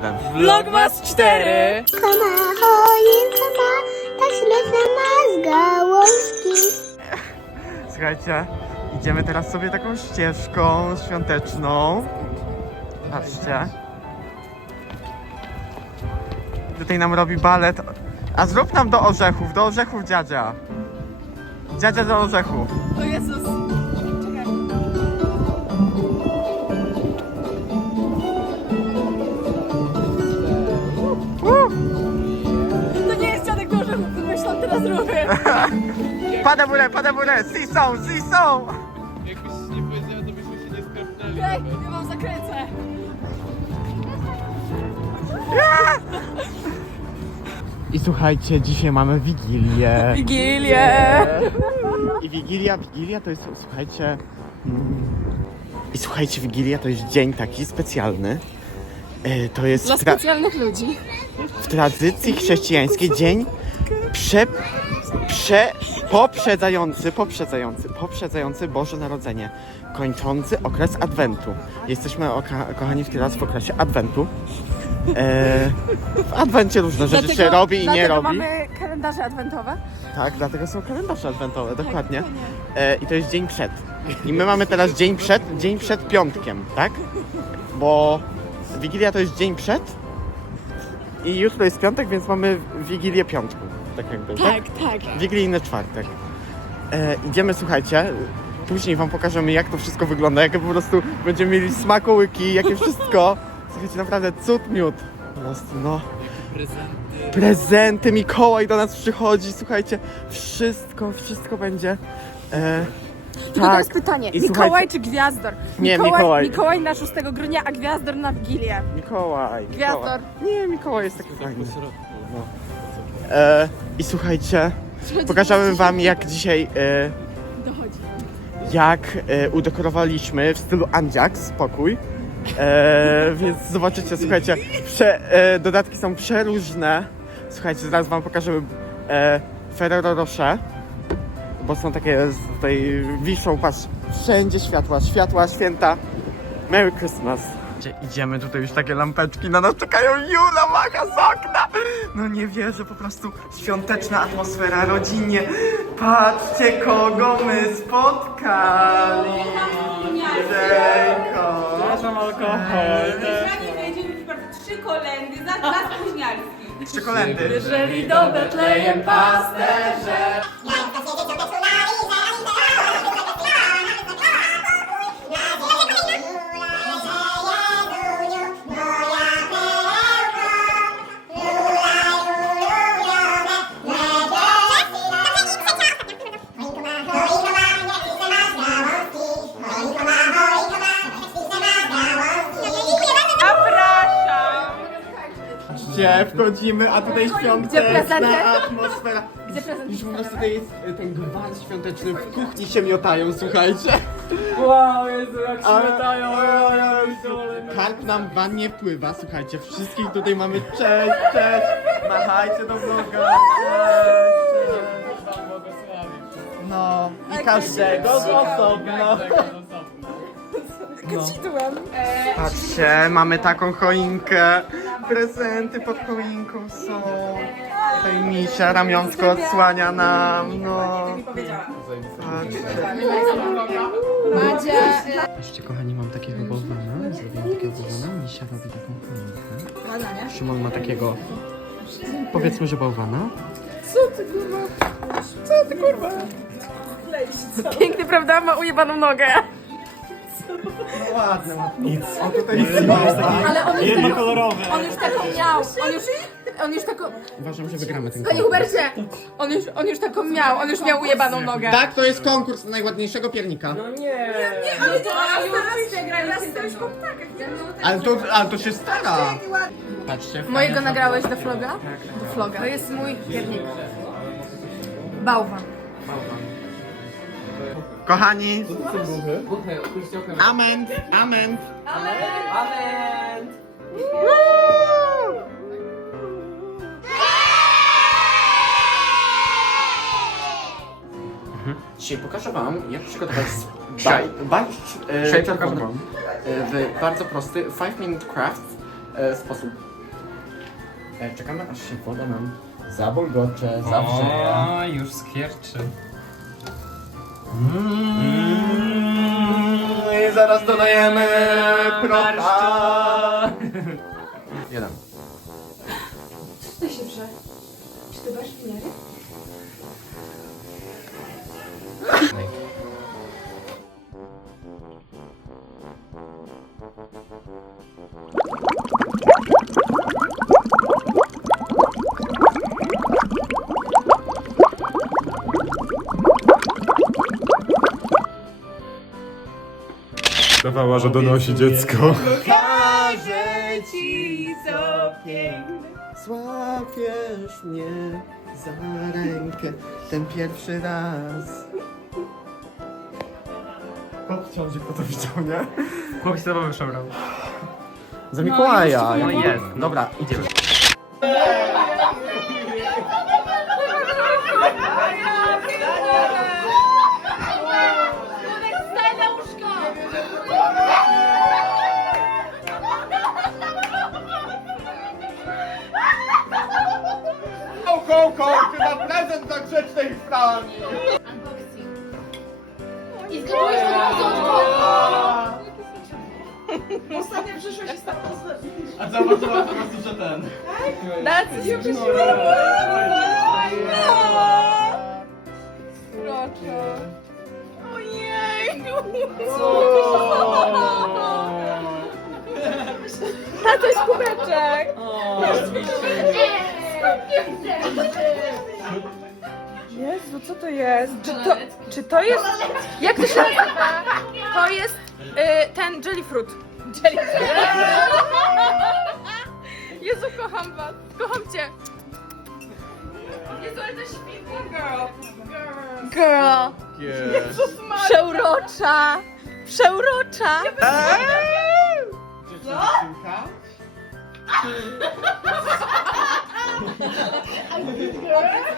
Vlogmas 4! Kama choinka ma, tak śmieszna ma z gałązki. Słuchajcie, idziemy teraz sobie taką ścieżką świąteczną. Patrzcie. Tutaj nam robi balet. A zrób nam do orzechów, do orzechów dziadzia. Dziadzia do orzechów. O Jezus! Wymyślam teraz ruchy. Pada bule, pada bule, si są, si są. Jakbyś nie powiedziała, to byśmy się nie skapnęli. Okej, ja wam zakręcę. I słuchajcie, dzisiaj mamy Wigilię. Wigilię! I Wigilia, Wigilia to jest, słuchajcie... mm, I słuchajcie, Wigilia to jest dzień taki specjalny. E, To jest Dla tra- specjalnych ludzi. w tradycji chrześcijańskiej dzień prze, prze, poprzedzający, poprzedzający, poprzedzający Boże Narodzenie, kończący okres Adwentu. Jesteśmy, oka, kochani, teraz w okresie Adwentu. E, w Adwencie różne rzeczy się robi i nie dlatego robi. mamy kalendarze adwentowe. Tak, dlatego są kalendarze adwentowe, dokładnie. E, I to jest dzień przed. I my mamy teraz dzień przed, dzień przed piątkiem, tak? Bo Wigilia to jest dzień przed i jutro jest piątek, więc mamy Wigilię piątku. Tak jakby, tak? tak. Wigilijny czwartek. E, idziemy, słuchajcie, później wam pokażemy jak to wszystko wygląda, jakie po prostu będziemy mieli smakołyki, jakie wszystko. Słuchajcie, naprawdę cud miód. Po prostu, no. Prezenty, Mikołaj do nas przychodzi, słuchajcie, wszystko, wszystko będzie. E, Tylko teraz pytanie, I Mikołaj słuchajcie- czy Gwiazdor? Nie, Mikołaj. Mikołaj na 6 grudnia, a Gwiazdor na Wigilię. Mikołaj, Mikołaj. Gwiazdor. Nie, Mikołaj jest taki fajny. No. E, I słuchajcie, pokażemy wam jak dzisiaj, e, jak e, udekorowaliśmy w stylu Andziaks pokój. E, więc zobaczycie, słuchajcie, prze, e, dodatki są przeróżne. Słuchajcie, zaraz wam pokażemy e, Ferrero Rocher, bo są takie z- tutaj wiszą, patrz, wszędzie światła, światła, święta. Merry Christmas. Idziemy tutaj już takie lampeczki na nas czekają. Jula macha z okna. No nie wierzę, po prostu świąteczna atmosfera, rodzinnie. Patrzcie, kogo my spotkali. Jejko. Przepraszam, alkohol. Przynajmniej wejdziemy w trzy kolendy za dla spóźnialskich. Trzy kolendy. Jeżeli do Betlejem pasterze. Zapraszam! Gdzie wchodzimy, a tutaj prezenty? świąteczna atmosfera. Gdzie prezent? Już po prostu tutaj jest e, ten gwar świąteczny, w kuchni się miotają, słuchajcie. Wow, Jezu, jak Ale- śmietają. Karp nam w wannie wpływa, słuchajcie, wszystkich tutaj mamy cześć, cześć, machajcie do vloga, cześć. No, i każdego z osobna. Kadzidłem. Patrzcie, mamy taką choinkę, prezenty pod choinką są. Tutaj misia ramionsko odsłania nam, no. Patrzcie. Patrzcie, kochani, mam takiego bałwana. Zrobiłem takiego bałwana. Misia robi taką choinkę. Szymon ma takiego, powiedzmy, że bałwana. Piękny, prawda? Ma ujebaną nogę. Ładne, ładne. O, tutaj jest bałwan. Ale on już, Jednokolorowy. on już taką miał. On już, on już taką... Uważam, że wygramy ten Panie konkurs. Hubercie, on już, on już taką miał. On już miał ujebaną nogę. Tak, to jest konkurs na najładniejszego piernika. Ale to teraz przegrają się Ale to, ale to się stara. Patrzcie. Mojego nagrałeś do vloga? Do vloga. To jest mój piernik. Bałwan. Kochani. Amen, amen. Dzisiaj pokażę Wam, jak przygotować ba- barszcz e, czerwony e, w bardzo prosty 5 minute craft e, sposób. E, czekamy aż się woda nam zabulgocze, zawrzeje. O, już skwierczy. Mm, I zaraz dodajemy procha. Jeden. Co ty się prze? Czy ty masz miary? Dawała, że donosi dziecko. Pokażę ci co piękne. Złapiesz mnie za rękę ten pierwszy raz. Chłop w ciąży, kto to widział, nie? Chłopiec to wyszorał. Za Mikołaja. No jest. Dobra, idziemy. Dla grzecznej stani. I zdobyłeś to razem A zobaczyła po prostu, że ten. Dacy się Proszę. Ojej! Tato jest kubeczek! Jezu, co to jest? Czy to, czy to jest... Jak to się nazywa? To jest y, ten jellyfruit. Jellyfruit. Jezu, kocham was. Kocham cię. Jezu, ale to świetnie, girl. Girl. Jezus Maria. Przeurocza. Przeurocza.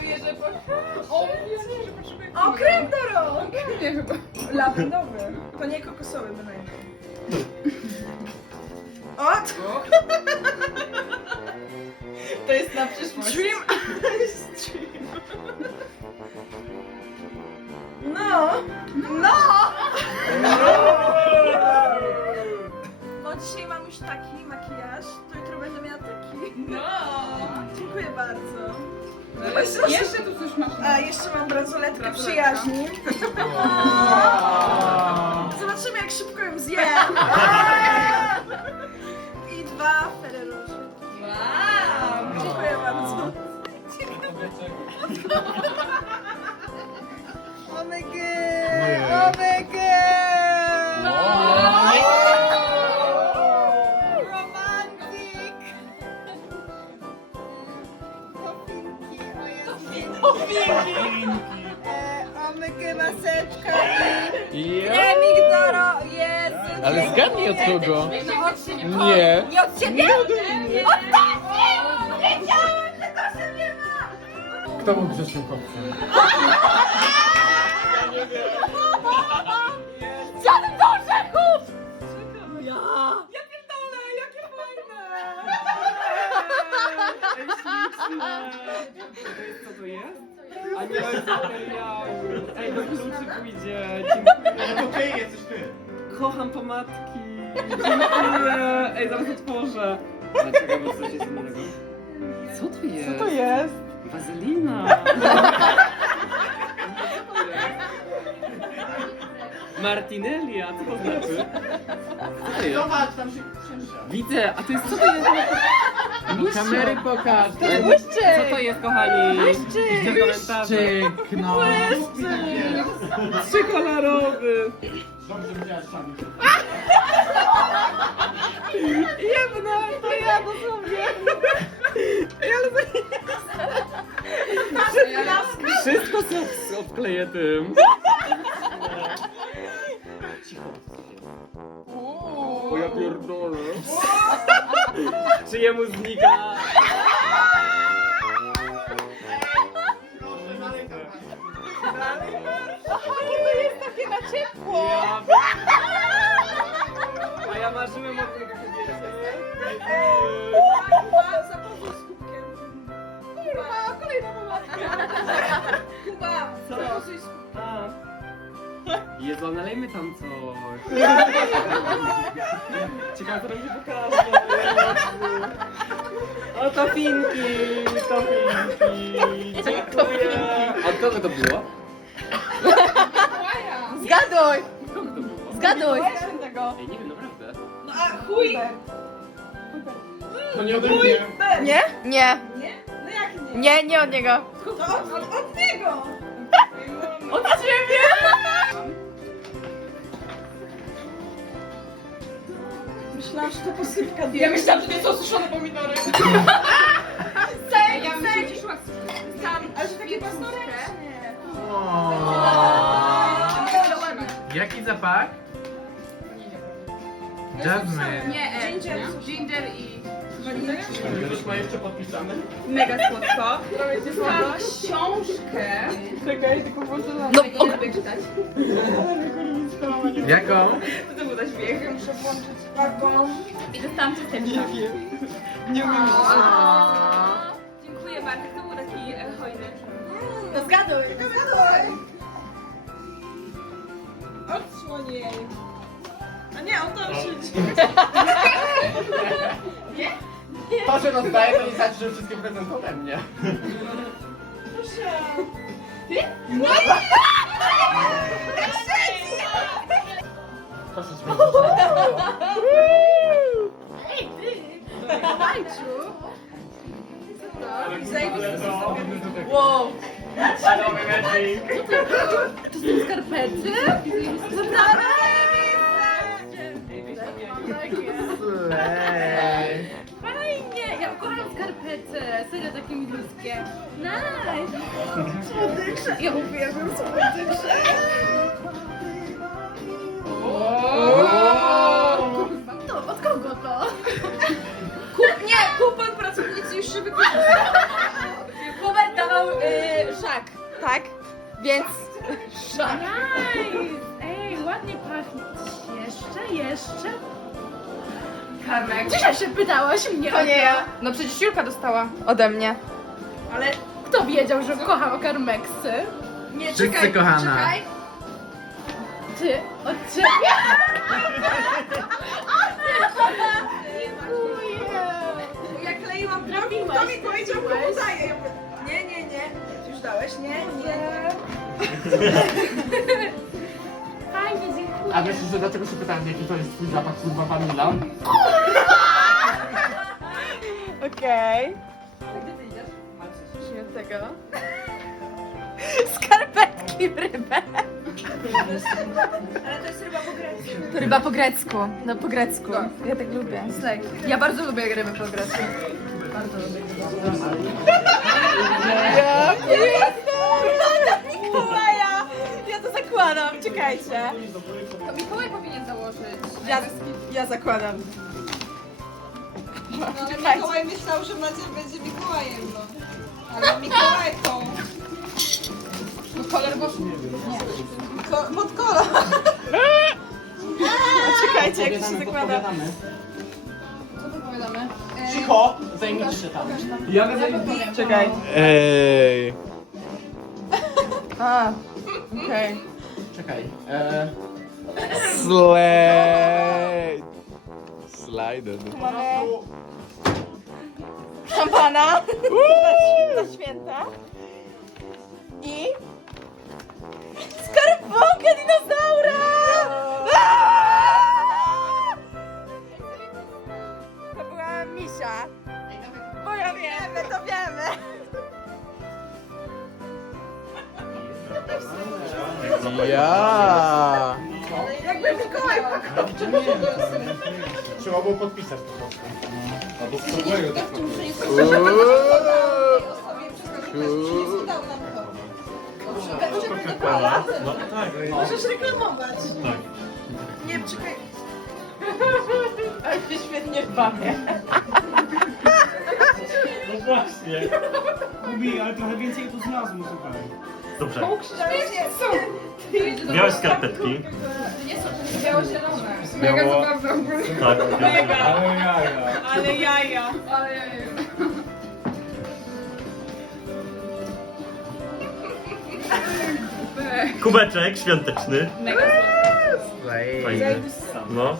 Dziewczynka? O, krem do rąk. Nie chyba. Lawendowy. To nie kokosowy bynajmniej. O! To jest na przyszłość. Dream. Dream. No. No. No dzisiaj mam już taki makijaż, to jutro będę miała taki. No. Dziękuję bardzo. jeszcze tu coś masz. A jeszcze mam bransoletkę przyjaźni. Zobaczymy jak szybko ją zjem. I dwa Ferrero Rocher. Wow. Dziękuję bardzo. Omega! Od ciebie? Od taty! Wiedziałam, że to się nie ma! Kto był grzecznym chłopcem? Zjadłem do orzechów! Ja! Ja pierdolę, jakie fajne! Co to jest? A nie jest materiału. Ej, do kluczy pójdzie. Dziękuję. To ty jesteś ty. Kocham pomadki. Dziękuję. Ej, zaraz otworzę. Dlaczego, bo coś jest innego. Co to jest? Co to jest? Wazelina. Martinelli, a co to znaczy? Co to jest? Zobacz, tam się. Widzę, a to jest co to jest? Kamery pokaż. Błyszczyk! Co to jest, kochani? Błyszczyk! Piszcie komentarze. no. Trzykolorowy. Dobrze widziałeś sami. Jebna, to ja dosłownie. Wszystko co odkleję tym. O czy jemu znika. Bo to jest takie na ciepło. A ja marzyłem o tym, z kubkiem. Kurwa, kolejna pomadka. Kuba. Jezu, nalejmy tam coś. Ciekawe, co nam się pokaże. O, to finki, to finki. Dziękuję. Od kogo to było? Zgaduj! Od kogo to było? Zgaduj! Ej, nie wiem, naprawdę. No a chuj! To nie ode mnie. Nie? Nie. Nie? No jak nie? Nie, nie od niego. To od, od, od niego! Od ciebie! Myślałam, że to posypka Ja myślałam, że to są suszone pomidory. Sej, ja sej. Tam, Ale że takie. Jaki zapach? Jasmine. Nie, e, ginger i... Już ma jeszcze podpisane? Mega słodko. Dostałam książkę. Czekaj, tylko włączę No, mogę czytać. Jaką? To był dźwięk, muszę włączyć. Taką. I dostałam ciasteczka. Nie umiem Dziękuję bardzo. Kto był taki e, hojny? No zgaduj. Odsłoń jej. A nie, on to żyć. To, że rozdaję, to nie znaczy, że wszystkie prezenty ode mnie. Proszę. Proszę cię. Wow. Panowie Magic. Skarpety? Slay. Fajnie! Ja kocham skarpety, serio takie milutkie. Nice! Słodycze! Ja uwielbiam słodycze! To, Kup, nie, kupon pracownicy już się wykupił. Hubert dawał y, żak, tak? Więc żak. Nice! Ej, ładnie pachnie. Jeszcze, jeszcze? Karmek. Dzisiaj się pytałaś mnie To o nie ja. No przecież Julka dostała ode mnie. Ale kto wiedział, że kocham Karmeksy? Nie, Wszyscy kochana. czekaj. Ty, od ciebie? kto mi powiedział, komu daję? Ja mówię, Nie, nie, nie. Już dałeś? Nie, nie. Fajnie, dziękuję. A wiesz, że dlaczego się pytałem, jaki to jest twój zapach, kurwa, vanilla? Okej. Zacznijmy od tego. Skarpetki w rybę. Ale to jest ryba po grecku. Ryba po grecku. No po grecku. Ja tak lubię. Ja bardzo lubię ryby po grecku. Ja Mikołaja! Ja to zakładam, czekajcie. To Mikołaj powinien założyć. Ja, ja zakładam. No, ale Mikołaj myślał, że Maciej będzie Mikołajem, no. Ale Mikołajką. No kolor bo... Ko- pod kolor. Czekajcie, jak to się zakłada. Cicho! Zajmijcie się tam. Ja będę... Czekaj. Ej. A, okej. Czekaj. Eee... Slay. Slajden. Mamy szampana na święta i skarpąkę dinozaura! Aaaa! Misia. Bo ja wiemy, to wiemy. Ja. Jakby Mikołaj Trzeba było podpisać po prostu. Albo Dał nam to. możesz reklamować. Nie, czekaj. Ale się świetnie bawię. Właśnie. Kubi, ale trochę więcej tu znalazłem, słuchaj. Dobrze. Miałeś skarpetki? Biało-zielone. Miało... Tak, mega. Ale jaja. Ale jaja. Kubeczek świąteczny. Ej, Fajny. No.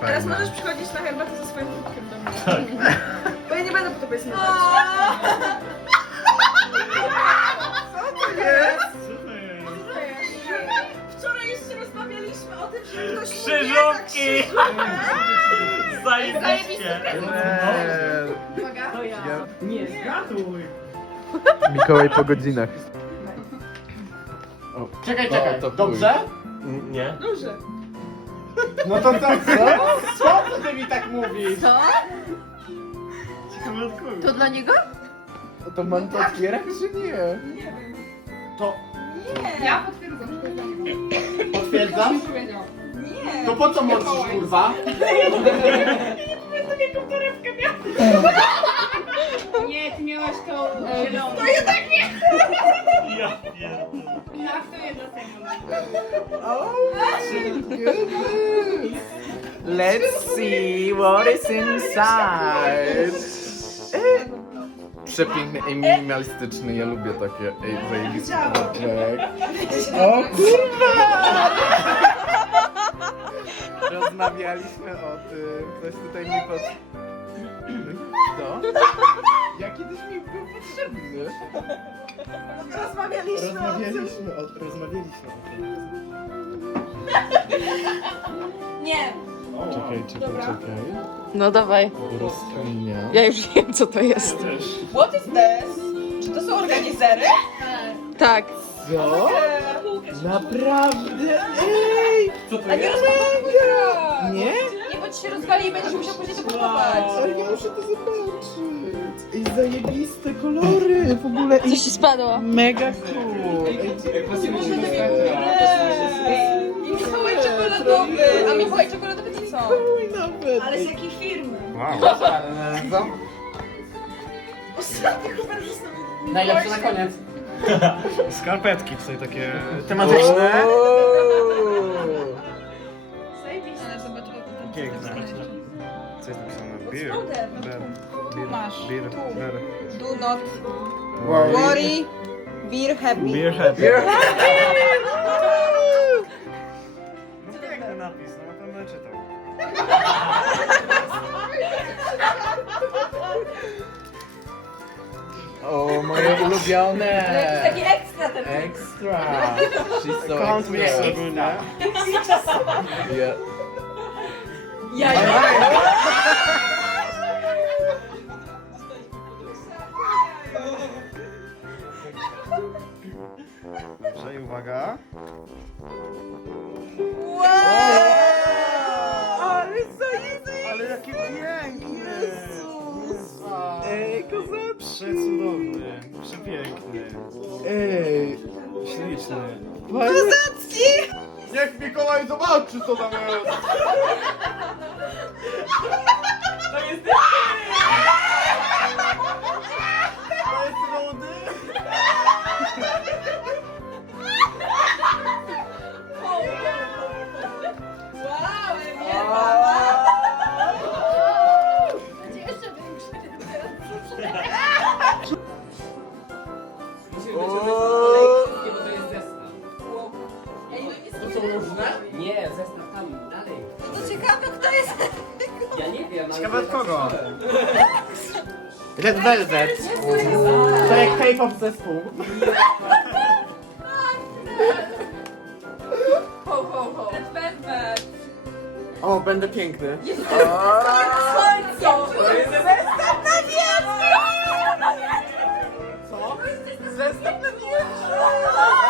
Teraz możesz przychodzić na herbatę ze swoim kubkiem do mnie. Nie będę po tobie zmywać. Wczoraj jeszcze rozmawialiśmy o tym, że ktoś mu nie da Krzyżówki! Zajebiście! Eee, Nie, zgaduj! Mikołaj po godzinach. Czekaj, O, czekaj, to dobrze? Nie. Duże. No to tak, co? Co ty mi tak mówisz? Co? To dla niego? To mam to otwierać czy nie? To Ja potwierdzam, że to dla niego. potwierdzam? Nie. To po co mącisz, kurwa? Nie, ty miałaś tą zieloną. Ja pierdolę. Tak, to jest dla tego. Let's see what is inside. Przepiękny i minimalistyczny, ja lubię takie ej. O kurwa! Rozmawialiśmy o tym, ktoś tutaj mi pod... Co? Ja kiedyś mi był potrzebny. Rozmawialiśmy o tym. Rozmawialiśmy o, rozmawialiśmy o tym. Nie. Czekaj, czekaj, czekaj. No dawaj. Rozkminiam. Ja już wiem, co to jest. What is this? Czy to są organizery? Tak. Co? Naprawdę? Ej! A nie rozmawiamy. Nie? Nie, bo ci się rozwali i będziesz musiał później to kupować. Ale ja muszę to zobaczyć. Ej, zajebiste kolory. W ogóle Coś ci spadło. mega cool. Ej, to co? Oj, nawet. Ale z jakiej firmy? Co? Ostatni zostawił. Najlepsze na koniec. Skarpetki tutaj takie tematyczne. Zajebiście. Ale zobacz, o, Piękne. Co jest napisane? Beer. Beer. Tu masz. Beer. Beer. Do not Wow. worry. Beer happy. Beer happy. No piękny napis, no na pewno czytał. O, moje ulubione. Taki ekstra ten. Extra. She's so extra. Yeah. Dobrze i uwaga. Ale Piękne! Ej, kozacki. Przecudowny, przepiękny, Ej. śliczny. Kozacki. Niech Mikołaj zobaczy, co tam jest! To kogo? Red Velvet. To jak K-pop zespół. Ho, ho, ho. Velvet. O, będę piękny. Co? Zestaw na wiosnę! Co? Zestaw na wiosnę!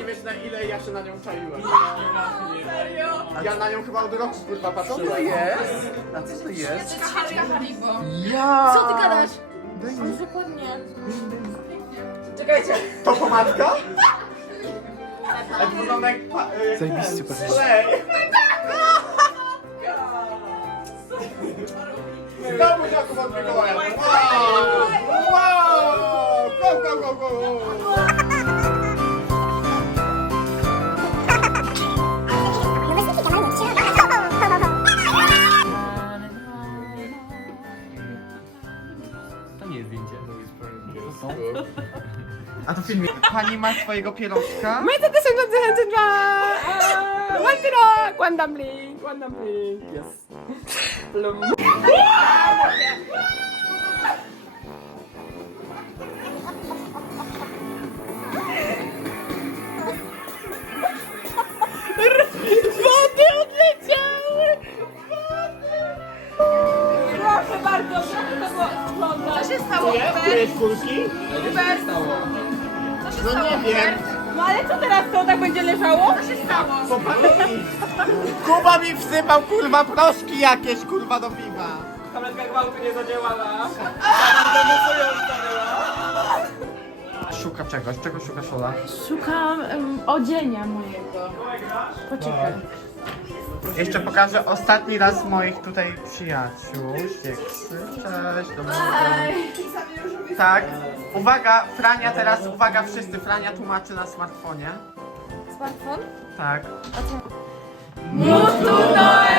Nie wiesz na ile ja się na nią czaiłem. Serio? Ja na nią chyba od roku kurwa Co patrzyłem. to jest? A co to jest? Świeczka Haribo. Ja. Co ty gadasz? Dokładnie. Czekajcie. To pomadka? Tak wygląda jak... pa- jak Zajebiście ten, patrz. Slay. Znowu Jakub od Mikołaja. Wow! Wow! Go, go, go, go! są. A to filmik. Pani ma swojego pierożka? May tatasyon ng Hansen ba? One pirog! One dumpling! One dumpling! Yes. Plum. Wsypał kurwa proszki jakieś kurwa do piwa. Tabletka gwałtu nie zadziałała. Szuka czegoś, czego szukasz Ola? Szukam um, odzienia mojego. Poczekaj. Jeszcze pokażę ostatni raz moich tutaj przyjaciół. Sieksy. Cześć, dobry wieczór. Tak. Uwaga, Frania teraz, uwaga wszyscy, Frania tłumaczy na smartfonie. Smartfon? Tak. Ну, Муфтуна!